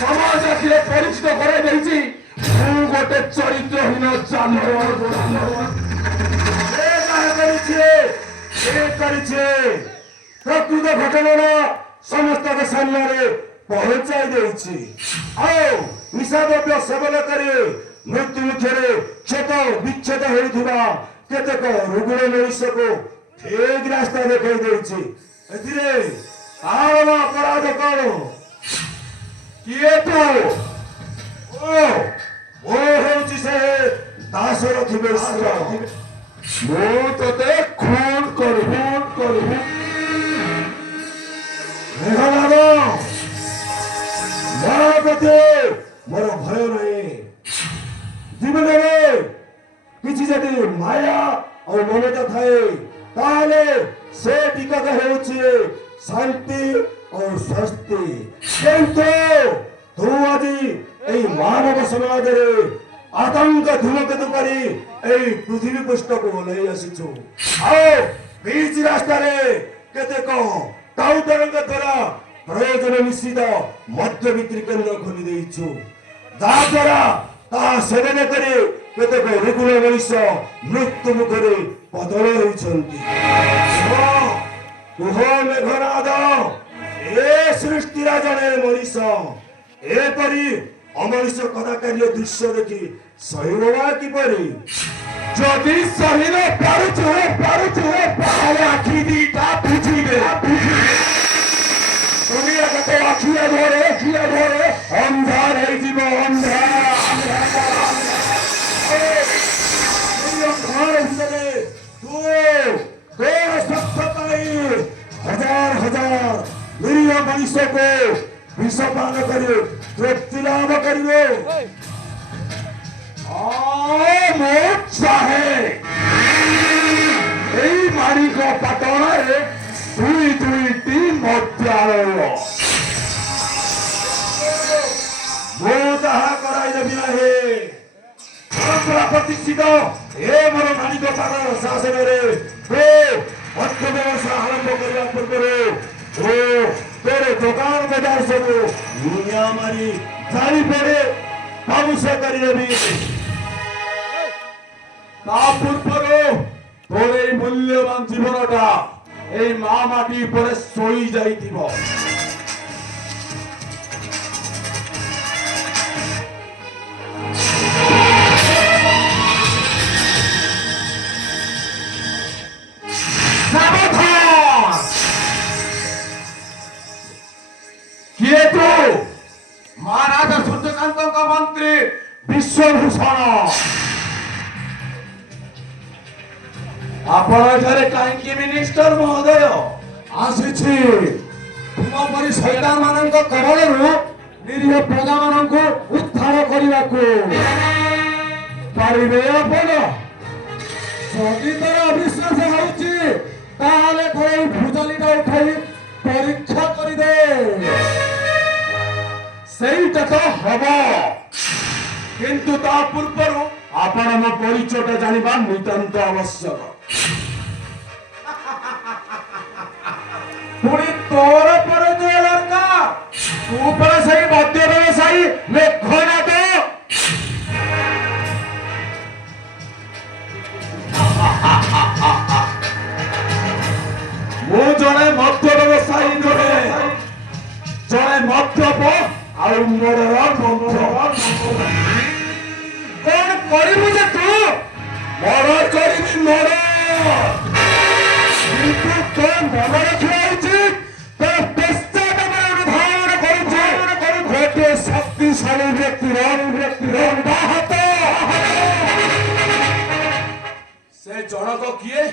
ସମାଜ ଆଖିରେ ପରିଚିତ ଗୋଟେ ଚରିତ୍ରହୀନ ଜାନୁଆର ପ୍ରକୃତ ଘଟଣାର ସମସ୍ତଙ୍କ ସାମ୍ନାରେ ପହଞ୍ଚାଇ ଦେଇଛି। ଆଉ ନିଶାଦ୍ରବ୍ୟ ସେବନ କରି ମୃତ୍ୟୁ ମୁଖରେ କ୍ଷତ ବିଚ୍ଛେଦ ହେଉଥିବା କେତେକ ରୁଗ୍ଣ ମଣିଷକୁ ଠିକ ରାସ୍ତା ଦେଖାଇ ଦେଇଛି। ଏଥିରେ ତାର ଅପରାଧ କଣ? କିଏ ତୁ? ମୁଁ ହେଉଛି ସେ ଦାଶରଥୀ ମିଶ୍ର। ମୁଁ ତତେ ଖୁନ କରିବି। ମେଘନାଦ, ମୋର ପ୍ରତି ମୋର ଭୟ ନାହିଁ। ଜୀବନରେ କିଛି ଯଦି ମାୟା ଆଉ ମମତା ଥାଏ ତାହେଲେ ସେ ଟିକକ ହେଉଛି ଶାନ୍ତି ଓ ସ୍ୱସ୍ତି। କିନ୍ତୁ ତୁ ଆଜି এই ମାନବ ସମାଜରେ ଆତଙ୍କ ଧୂମକେତୁ କରି এই ପୃଥିବୀ ପୃଷ୍ଠକୁ ଓହ୍ଲାଇ ଆସିଛୁ। ଆଉ ବିଚ ରାସ୍ତାରେ କେତେକ ଟାଉଟରଙ୍କ ଦ୍ୱାରା ପ୍ରୟୋଜନ ମିଶ୍ରିତ ମଦ୍ୟ ବିକ୍ରି କେନ୍ଦ୍ର ଖୋଲି ଦେଇଛୁ, ଯାହାଦ୍ୱାରା ତାହା ସେବନ କରି କେତେକ ରୁଗ୍ଣ ମଣିଷ ମୃତ୍ୟୁ ମୁଖରେ ପତନ ହେଉଛନ୍ତି। କୁହ ମେଘନାଦ, ଏ ସୃଷ୍ଟିର ଜଣେ ମଣିଷ ଏପରି ଅମଣିଷ କଦାକାର୍ଯ୍ୟ ଦୃଶ୍ୟ ଦେଖି ସହିବ କିପରି? ଯଦି ସହି ନ ପାରୁଛୁ ତାହେଲେ ଆଖି ଦିଟା ବୁଝିବେ। ଦୁନିଆ କେତେ ଆଖିଆ ଧରେ ଅନ୍ଧାର ହେଇଯିବ। ଅନ୍ଧାର ଭିତରେ ତୋର ସ୍ୱାର୍ଥ ପାଇଁ ହଜାର ନିରୀହ ମଣିଷକୁ ବିଷପାନ କରି ତୃପ୍ତି ଲାଭ କରିବେ। ମୁଁ ଚାହେଁ এই ମାଣିକ ପାଟଣାରେ ଦୁଇଟି ମଦ୍ୟାଳୟ। ମୁଁ ତାହା କରାଇଦେବି ନାହିଁ। ପରମ୍ପରା ପ୍ରତିଷ୍ଠିତ ଏ ମୋର ମାଣିକ ପାଟଣା ଶାସନରେ ମଦ୍ୟ ବ୍ୟବସାୟ ଆରମ୍ଭ କରିବା ପୂର୍ବରୁ ତୋର ଦୋକାନ ବଜାର ସବୁ ନିଆଁ ମାରି ଚାରିପଟେ ପାଉଁଶ କରିଦେବି। ତା ପୂର୍ବରୁ ତୋର ଏଇ ମୂଲ୍ୟବାନ ଜୀବନଟା এই মা মাটি উপরে শোই যাইতিব। কিয়ে তু? মহারাজা সূর্যকান্তଙ୍କ মন্ত্রী বিশ্বভূষণ। ଆପଣ ଏଠାରେ କାହିଁକି ମିନିଷ୍ଟର ମହୋଦୟ? ଆସିଛି ତୁମ ପରି ଶୈତାନ ମାନଙ୍କ କବଳରୁ ନିରୀହ ପ୍ରଜାମାନଙ୍କୁ ଉଦ୍ଧାର କରିବାକୁ। ପାରିବେ ଆପଣ? ଯଦି ତୋର ଅବିଶ୍ୱାସ ହେଉଛି ତାହେଲେ ଥରେ ଏଇ ଭୁଜାଲିଟା ଉଠାଇ ପରୀକ୍ଷା କରିଦେ। ସେଇଟା ତ ହବ, କିନ୍ତୁ ତା ପୂର୍ବରୁ ଆପଣ ମୋ ପରିଚୟଟା ଜାଣିବା ନିତାନ୍ତ ଆବଶ୍ୟକ। ପୁଣି ତୋର ପରିଚୟ ଦରକାର? ତୁ ପରା ସେଇ ମଦ୍ୟ ବ୍ୟବସାୟୀ ମେଘନାଦ। ମୁଁ ଜଣେ ମଦ୍ୟ ବ୍ୟବସାୟୀ ନୁହେଁ, ଜଣେ ମଦ୍ୟପ ଆଉ ମଦର ବନ୍ଧୁ। କଣ କରିବୁ ଯେ ତୁ? ମର୍ଡର କରିବି, ମର୍ଡର। କିନ୍ତୁ ତୋ ମନ ରଖିବା ଉଚିତ, ତୋ ପଶ୍ଚାତାପରେ ଅନୁଧାବନ କରୁଛି ଗୋଟିଏ ଶକ୍ତିଶାଳୀ ବ୍ୟକ୍ତିର ହାତ। ସେ ଜଣକ କିଏ?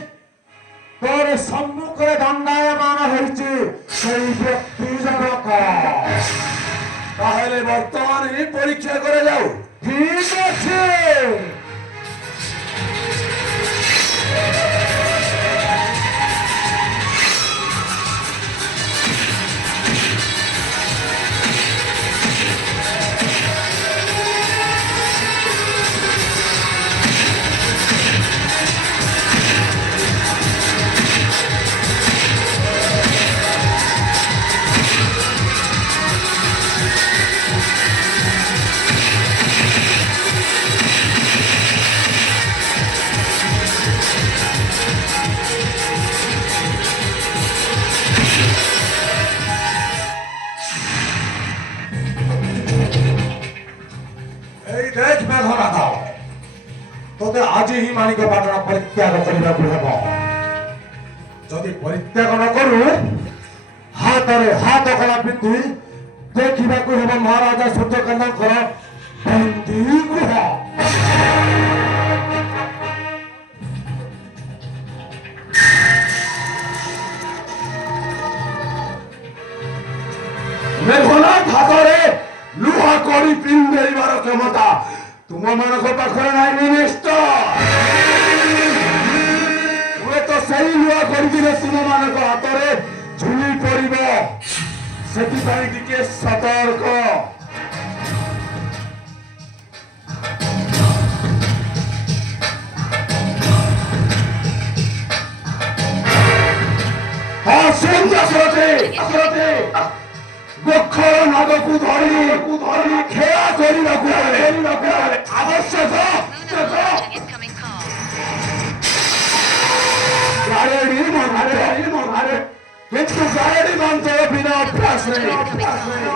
ତୋର ସମ୍ମୁଖରେ ଦଣ୍ଡାୟମାନ ହୋଇଛି ସେଇ ବ୍ୟକ୍ତି ଜଣକ। ତାହେଲେ ବର୍ତ୍ତମାନ ହିଁ ପରୀକ୍ଷା କରାଯାଉ। ଠିକ ଅଛି। এই দেখ মেঘনাথ, তোতে আজি হি মানিক পাটনা পরিত্যাগ করিবাকু ହେବ। যদি পরিত্যাগ ন করু, হাতরে হাত কলা পিন্ধি ଦେଖିବାକୁ ହେବ ମହାରାଜା ସୂର୍ଯ୍ୟକାନ୍ତଙ୍କର ବନ୍ଦୀ ଗୃହ। মেঘনাଥ ହାତରେ ଲୁହା କଡ଼ି ପିନ୍ଧେଇବାର କ୍ଷମତା ତୁମମାନଙ୍କ ପାଖରେ ନାହିଁ ମିନିଷ୍ଟର। ହୁଏତ ସେଇ ଲୁହା କଡ଼ିରେ ତୁମମାନଙ୍କ ହାତରେ ଝୁଲି ପଡ଼ିବ, ସେଥିପାଇଁ ଟିକେ ସତର୍କ। ହଁ ଶୁଣ ଦଶରଥୀ, ଗୋଖର ନାଗକୁ ଧରି ଖେଳା କରିବାକୁ ଆବଶ୍ୟକ। କିନ୍ତୁ ଗାରେଡି ମନ୍ତ୍ର ବିନା ଅଭ୍ୟାସରେ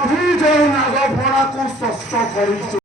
ତୁ ଯେଉଁ ନାଗ ଫଣାକୁ ଶସ୍ତ କରିଛୁ